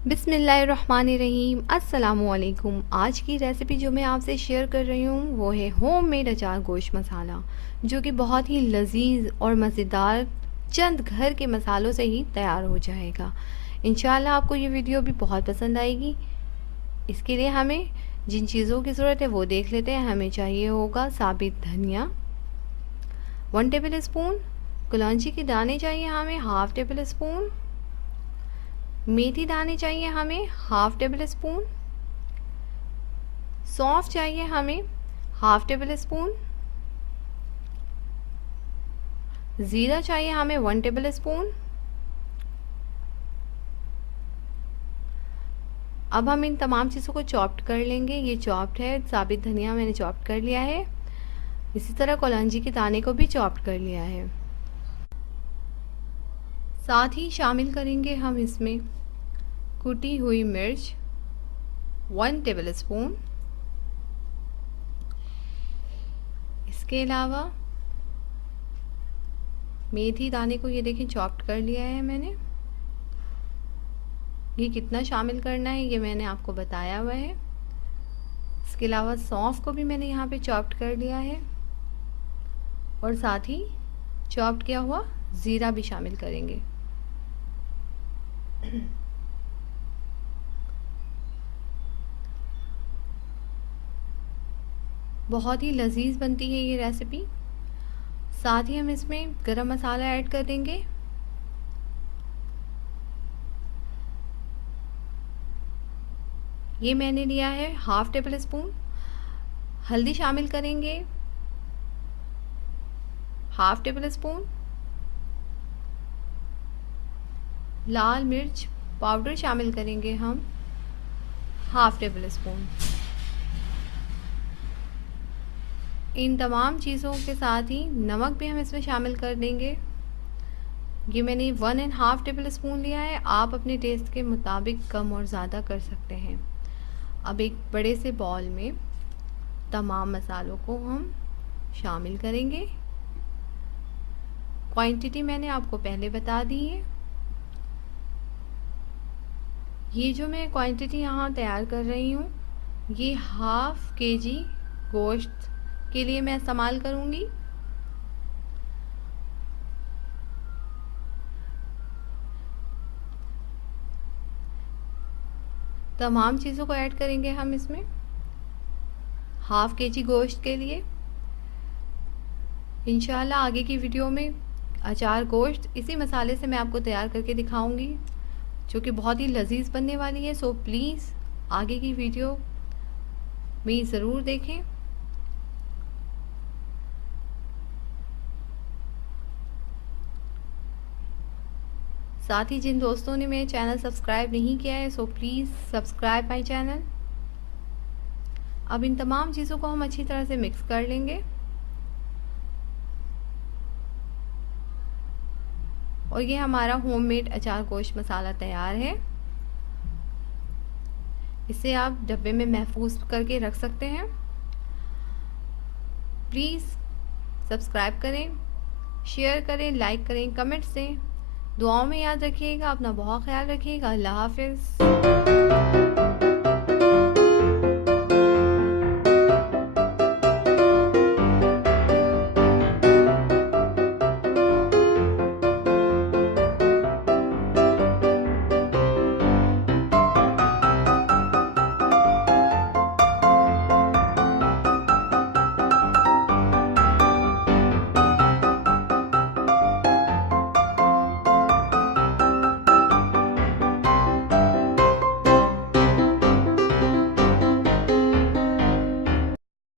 बिस्मिल्लाहिर्रहमानिर्रहीम। अस्सलामुअलैकुम। आज की रेसिपी जो मैं आपसे शेयर कर रही हूँ वो है होममेड अचार गोश्त मसाला, जो कि बहुत ही लजीज और मज़ेदार चंद घर के मसालों से ही तैयार हो जाएगा। इंशाल्लाह आपको ये वीडियो भी बहुत पसंद आएगी। इसके लिए हमें जिन चीज़ों की ज़रूरत है वो देख लेते हैं। हमें चाहिए होगा साबित धनिया 1 टेबल स्पून, कलौंजी के दाने चाहिए हमें हाफ टेबल स्पून, मेथी दाने चाहिए हमें हाफ टेबल स्पून, सौंफ चाहिए हमें हाफ टेबल स्पून, ज़ीरा चाहिए हमें 1 टेबल स्पून। अब हम इन तमाम चीज़ों को चॉप्ड कर लेंगे। ये चॉप्ड है, साबित धनिया मैंने चॉप्ड कर लिया है। इसी तरह कलौंजी के दाने को भी चॉप्ड कर लिया है। साथ ही शामिल करेंगे हम इसमें कुटी हुई मिर्च 1 टेबल स्पून। इसके अलावा मेथी दाने को ये देखें चॉप्ड कर लिया है मैंने। ये कितना शामिल करना है ये मैंने आपको बताया हुआ है। इसके अलावा सौंफ को भी मैंने यहाँ पे चॉप्ड कर लिया है और साथ ही चॉप्ड किया हुआ ज़ीरा भी शामिल करेंगे। बहुत ही लजीज बनती है ये रेसिपी। साथ ही हम इसमें गरम मसाला ऐड कर देंगे। ये मैंने लिया है हाफ टेबल स्पून। हल्दी शामिल करेंगे हाफ टेबल स्पून। लाल मिर्च पाउडर शामिल करेंगे हम हाफ टेबल स्पून। इन तमाम चीज़ों के साथ ही नमक भी हम इसमें शामिल कर देंगे। ये मैंने 1.5 टेबल स्पून लिया है। आप अपने टेस्ट के मुताबिक कम और ज़्यादा कर सकते हैं। अब एक बड़े से बॉल में तमाम मसालों को हम शामिल करेंगे। क्वांटिटी मैंने आपको पहले बता दी है। ये जो मैं क्वांटिटी यहाँ तैयार कर रही हूँ ये हाफ केजी गोश्त के लिए मैं इस्तेमाल करूँगी। तमाम चीज़ों को ऐड करेंगे हम इसमें हाफ केजी गोश्त के लिए। इंशाल्लाह आगे की वीडियो में अचार गोश्त इसी मसाले से मैं आपको तैयार करके दिखाऊंगी, जो कि बहुत ही लजीज बनने वाली है। सो प्लीज़ आगे की वीडियो में ज़रूर देखें। साथ ही जिन दोस्तों ने मेरे चैनल सब्सक्राइब नहीं किया है so please subscribe my channel. अब इन तमाम चीज़ों को हम अच्छी तरह से मिक्स कर लेंगे और ये हमारा होममेड अचार गोश्त मसाला तैयार है। इसे आप डब्बे में महफूज करके रख सकते हैं। प्लीज़ सब्सक्राइब करें, शेयर करें, लाइक करें, कमेंट्स दें। दुआओं में याद रखिएगा। अपना बहुत ख्याल रखिएगा। अल्लाह हाफिज़।